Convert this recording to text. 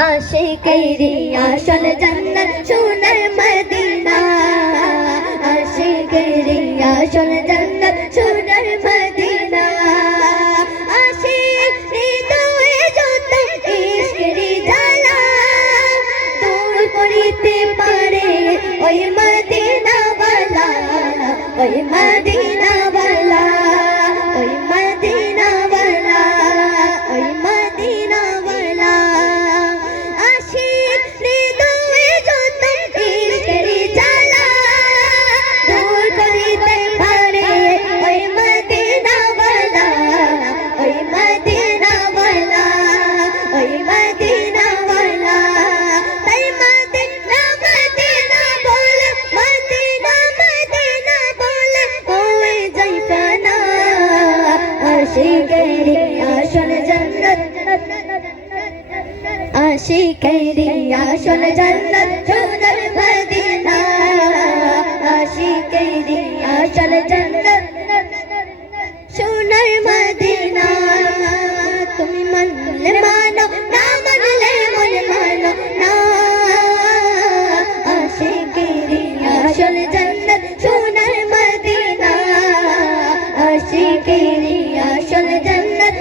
আশিকেরি আসল জান্নাত সোনার মদিনা। আশিকেরি আসল জান্নাত সোনার মদিনা। আশিক হৃদয়ে যত ইশকেরি জ্বালা দূর করিতে পারে ওই মদিনাওয়ালা ওই মদিনাওয়ালা। আশিকেরি আসল জান্নাত। আশিকেরি আসল জান্নাত সোনার মদিনা। আশিকেরি আসল জান্নাত সোনার মদিনা। আশিকেরি আসল জান্নাত